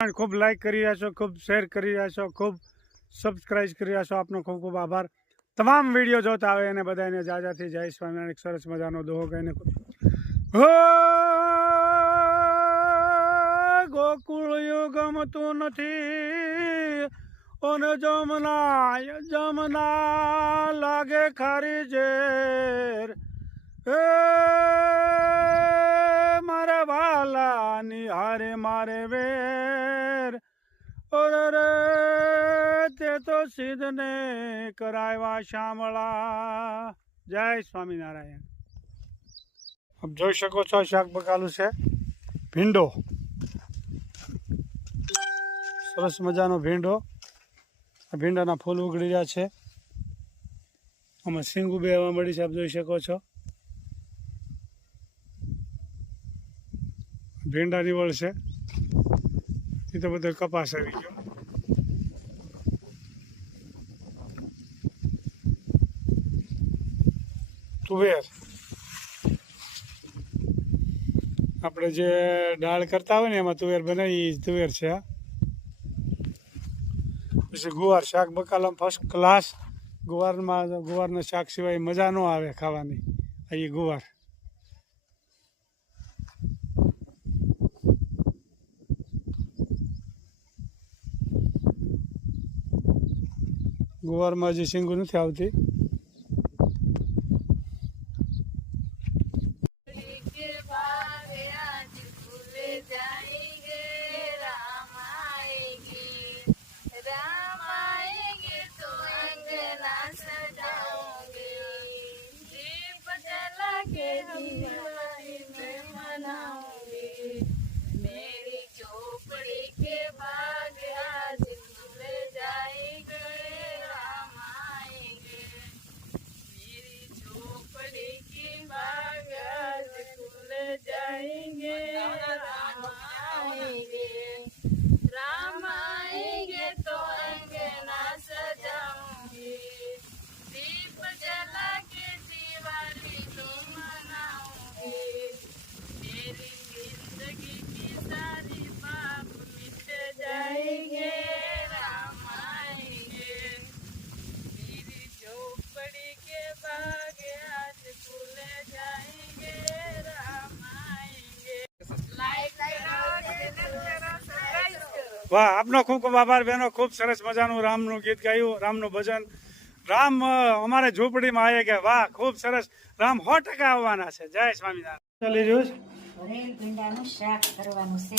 खूब लाइक कर રહ્યા છો, खूब शेर कर રહ્યા છો, खूब सब्सक्राइब कर રહ્યા છો। આપનો ખૂબ ખૂબ આભાર। તમામ વિડીયો જોતા આવે અને બધાને જાજાથી જય સ્વામિનારાયણ। સરસ મજાનો દોહો કહીને હો ગોકુળ ગમતું નથી ઓને જમના લાગે ખારી ઝેર એ મારા વાલા નિહારે મારે વેર ઓરે તે તો સિદ્ધને કરાવ્યા શામળા। જય સ્વામિનારાયણ। આપ જોઈ શકો છો શાક બકાલું છે ભીંડો, સરસ મજાનો ભીંડો। આ ભીંડાના ફૂલ ઉગડી રહ્યા છે, આમાં સિંગ ઉભી આવવા મળી છે, આપ જોઈ શકો છો। ભીંડા નિવળ છે, એ તો બધો કપાસ આવી ગયો। તુવેર આપણે જે દાળ કરતા હોય ને એમાં તુવેર બનાવી, તુવેર છે। પછી ગુવાર, શાક બકાલામાં ફર્સ્ટ ક્લાસ। ગુવારના શાક સિવાય મજા ન આવે ખાવાની, આ એ ગુવાર। ગુવારમાં હજી સિંગું નથી આવતી। વાહ, આપનો ખૂબ ખૂબ આભાર બહેનો। ખૂબ સરસ મજાનું રામનું ગીત ગાયું, રામનું ભજન। રામ અમારે ઝૂંપડીમાં આવે કે વાહ, ખૂબ સરસ। રામ 100% આવવાના છે। જય સ્વામિનારાયણ। ચાલી રહ્યું ભરેલ ભીંડાનું શાક કરવાનું છે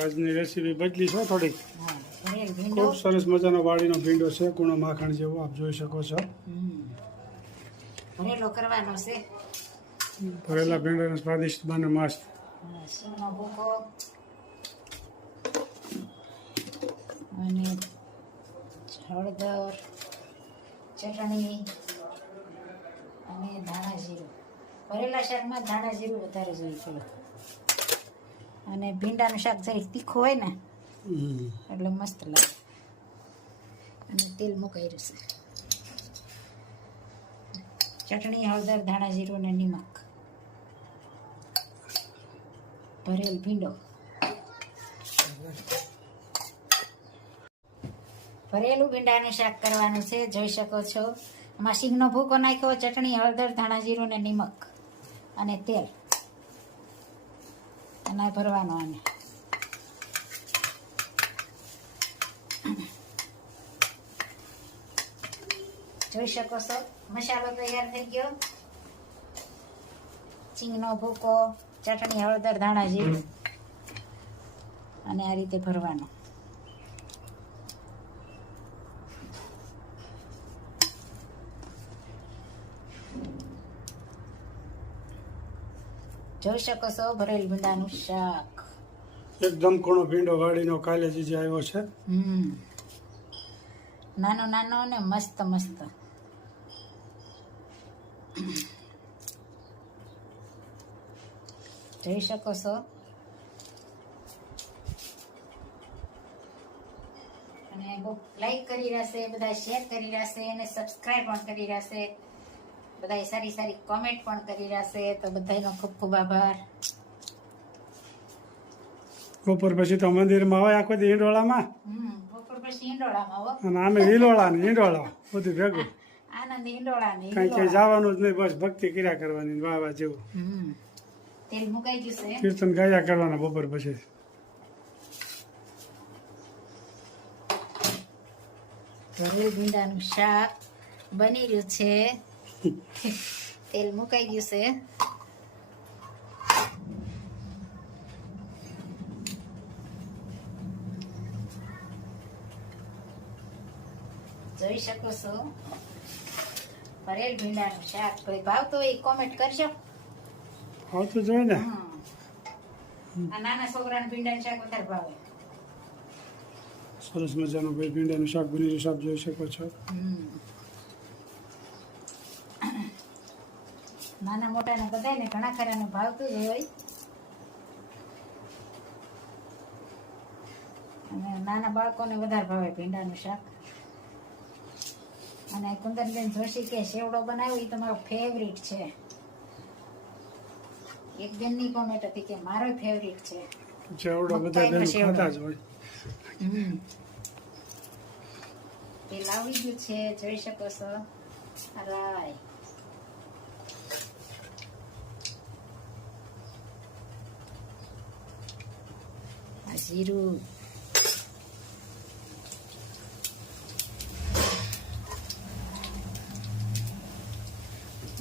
આજની રેસીપી બદલી છે થોડી। ભરેલ ભીંડો ખૂબ સરસ મજાનો વાડીનો ભીંડો છે, કૂણો માખણ જેવો, આપ જોઈ શકો છો। ભરેલો કરવાનો છે। ભરેલા ભીંડાનું સ્વાદિષ્ટ બને મસ્ત। સિંગનો ભૂકો અને હળદર, ચટણી અને ધાણા જીરું। ભરેલા શાકમાં ધાણા જીરું વધારે જોઈએ થોડું, અને ભીંડાનું શાક જરીક તીખું હોય ને એટલે મસ્ત લાગે। અને તેલ મુકાઈ છે, ચટણી, હળદર, ધાણા જીરું અને નિમક। ભરેલ ભીંડો, ભરેલું ભીંડાનું શાક કરવાનું છે, જોઈ શકો છો। એમાં સિંગનો ભૂકો નાખ્યો, ચટણી, હળદર, ધાણા જીરું ને નિમક અને તેલ, અને ભરવાનો આને। જોઈ શકો છો મસાલો તૈયાર થઈ ગયો। સિંગનો ભૂકો, ચટણી, હળદર, ધાણા જીરું અને આ રીતે ભરવાનો। જોઈ શકો છો ભરેલ ભીંડાનું શાક, એકદમ કૂણો ભીંડો વાડીનો કાલે જ આવ્યો છે। નાનો નાનો ને મસ્ત મસ્ત। જોઈ શકો છો। અને લાઈક કરી રહેશે બધા, શેર કરી રહેશે અને સબસ્ક્રાઇબ પણ કરી રહેશે। બધાએ સારી સારી કોમેન્ટ પણ કરી રહ્યા છે, તો બધાનો ખૂબ ખૂબ આભાર। બપોર પછી તો મંદિરમાં હોય આખો દી હિંડોળામાં, બપોર પછી ઈંડોળામાં હો. અને આમે હિલોળા ને હિંડોળા બધું ભેગું. આનંદ ઈંડોળા ને કાંઈ ક્યાંય જવાનું જ નહીં, બસ ભક્તિ કર્યા કરવાની, વાહ વાહ જેવું તેલ મુકાઈ ગયું છે. કીર્તન ગાયા કરવાના બપોર પછી. ભરેલ ભીંડાનું શાક બની રહ્યું છે. તેલ મુકાઈ ગયું છે. જોઈ શકો છો ભરેલ ભીંડાનું શાક. કોઈ ભાવતો હોય કોમેન્ટ કરજો. આવતું જોઈએ ને. આ નાના છોકરાને ભીંડાનું શાક વધારે ભાવે. સરસ મજાનું ભાઈ ભીંડાનું શાક બની રહ્યું છે, આપ જોઈ શકો છો. નાના મોટાને બધાને ઘણા ખરાને ભાવતું જ હોય. અને નાના બાળકોને વધારે ભાવે ભીંડાનું શાક. અને કુંદનબેન જોશી કે સેવડો બનાવ્યો એ તમારો ફેવરિટ છે. એક બેનની કોમેન્ટ હતી કે મારો ફેવરિટ છે. જેવડો બધા બેન ખાતા જ હોય. તે લાવી ગયું છે, જોઈ શકો છો. રાય આ જીરું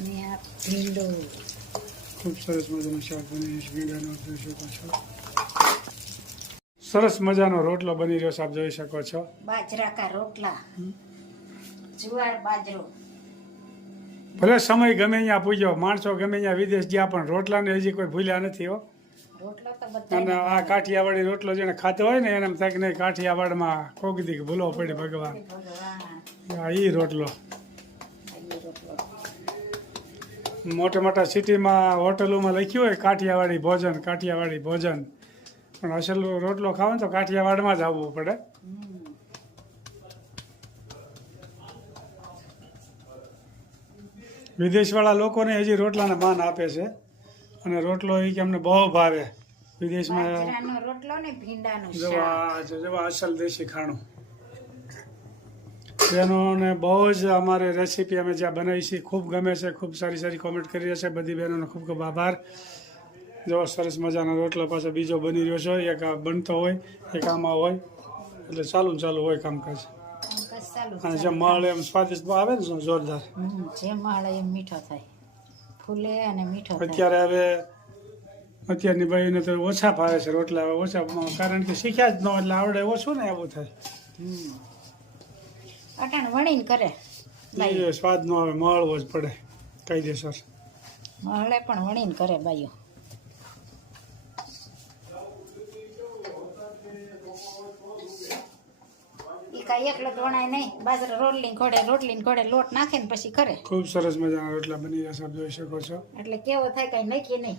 ને આ ભીંડો. ખૂબ સરસ મજાનું શાક બની રહ્યું છે ભીંડાનું, આપ જોઈ શકો છો. સરસ મજાનો રોટલો બની રહ્યો છે, આપ જોઈ શકો છો. બાજરા કા રોટલા, જુવાર બાજરો. ભલે સમય ગમે અહીંયા પૂજ્યો, માણસો ગમે અહીંયા વિદેશ ગયા, પણ રોટલાને હજી કોઈ ભૂલ્યા નથી હો. રોટલો તો અને બધા આ કાઠિયાવાડી રોટલો જેને ખાતો હોય ને એને એમ થાય કે નહીં કાઠિયાવાડમાં કોક દી ભૂલો પડે ભગવાન. ભગવાન આ ઈ રોટલો. આ રોટલો. મોટા મોટા સિટીમાં હોટલોમાં લખ્યું હોય કાઠિયાવાડી ભોજન, કાઠિયાવાડી ભોજન, પણ અસલ રોટલો ખાવો ને તો કાઠિયાવાડમાં જ આવવું પડે. વિદેશવાળા લોકોને હજી રોટલાને માન આપે છે, અને રોટલો એ કે અમને બહુ ભાવે વિદેશમાં. બાજરાનો રોટલો ને ભીંડાનું શાક. જોવા અસલ દેશી ખાણું. બહેનોને બહુ જ અમારી રેસીપી અમે જ્યાં બનાવી છે ખૂબ ગમે છે, ખૂબ સારી સારી કોમેન્ટ કરી રહ્યા છે. બધી બહેનોનો ખૂબ ખૂબ આભાર. જો સરસ મજાનો રોટલો પાછો બીજો બની રહ્યો છે, એક આ બનતો હોય, એક આમાં હોય, એટલે ચાલુ ને ચાલુ હોય કામકાજ. કામકાજ ચાલુ અને જે મળે એમ સ્વાદિષ્ટ આવે ને જોરદાર. જે મળે એમ મીઠો થાય, ફૂલે અને મીઠો થાય. અત્યારે હવે અત્યારની બાઈને તો ઓછા ભાવે છે રોટલા, હવે ઓછા, કારણ કે શીખ્યા જ ન એટલે આવડે ઓછું ને એવું થાય. અટાણ વણીને કરે, એ સ્વાદ ન આવે, મળવો જ પડે કાયદેસર. મળે પણ વણીને કરે બાઈઓ. ઈ કાંઈ એકલો જ વણાય નહીં, બાજરા રોટલી ઘોડે લોટ નાખે ને પછી કરે. ખૂબ સરસ મજાના રોટલા બની રહ્યા છે, આપ જોઈ શકો છો. એટલે કેવો થાય કઈ નક્કી નહીં.